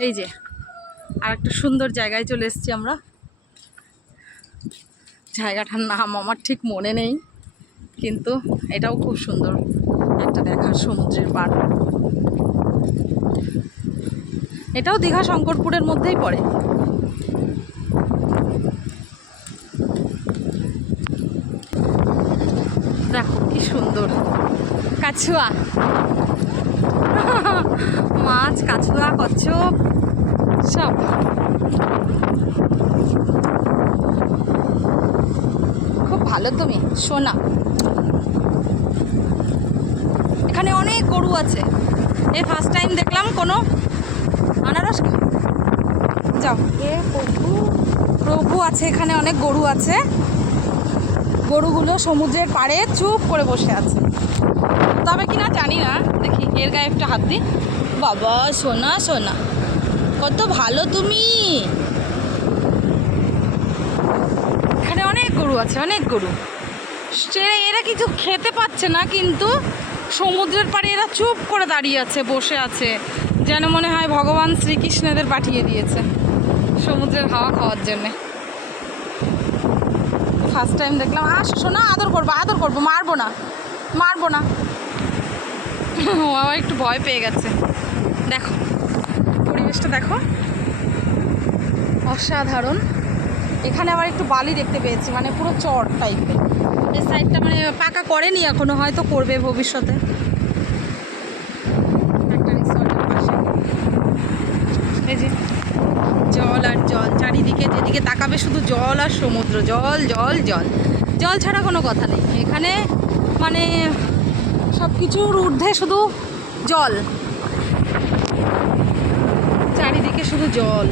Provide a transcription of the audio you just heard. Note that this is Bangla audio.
এই যে আর একটা সুন্দর জায়গায় চলে এসেছি আমরা। জায়গাটার নাম আমার ঠিক মনে নেই, কিন্তু এটাও খুব সুন্দর একটা দেখার সমুদ্রের পাড়। এটাও দীঘা শঙ্করপুরের মধ্যেই পড়ে। দেখো কি সুন্দর কাছুয়া মাছ, কাছুয়া, কচ্ছপ সব। খুব ভালো তুমি সোনা। এখানে অনেক গরু আছে। এই ফার্স্ট টাইম দেখলাম কোনো আনারস। যাও, এ প্রভু প্রভু আছে এখানে, অনেক গরু আছে। গরুগুলো সমুদ্রের পাড়ে চুপ করে বসে আছে। তবে কি না জানি না, দেখি এর গায়ে একটা হাত দিই। বাবা সোনা সোনা, কত ভালো তুমি। এখানে অনেক গরু আছে, অনেক গরু। এরা কিছু খেতে পাচ্ছে না, কিন্তু সমুদ্রের পাড়ে এরা চুপ করে দাঁড়িয়ে আছে, বসে আছে, যেন মনে হয় ভগবান শ্রীকৃষ্ণদের পাঠিয়ে দিয়েছে সমুদ্রের হাওয়া খাওয়ার জন্যে। ফার্স্ট টাইম দেখলাম। আসো সোনা, আদর করবো, আদর করবো, মারবো না, মারবো না। ও আবার একটু ভয় পেয়ে গেছে। দেখো পরিবেশটা দেখো, অসাধারণ। এখানে আবার একটু বালি দেখতে পেয়েছি, মানে পুরো চর টাইপের। এই সাইডটা মানে পাকা করেনি এখনো, হয়তো করবে ভবিষ্যতে। একটা রিসর্টের পাশে এই যে জল আর জল, চারিদিকে যেদিকে তাকাবে শুধু জল আর সমুদ্র, জল জল জল, জল ছাড়া কোনো কথা নেই এখানে। মানে সব কিছুর ঊর্ধ্বে শুধু জল, চারিদিকে শুধু জল।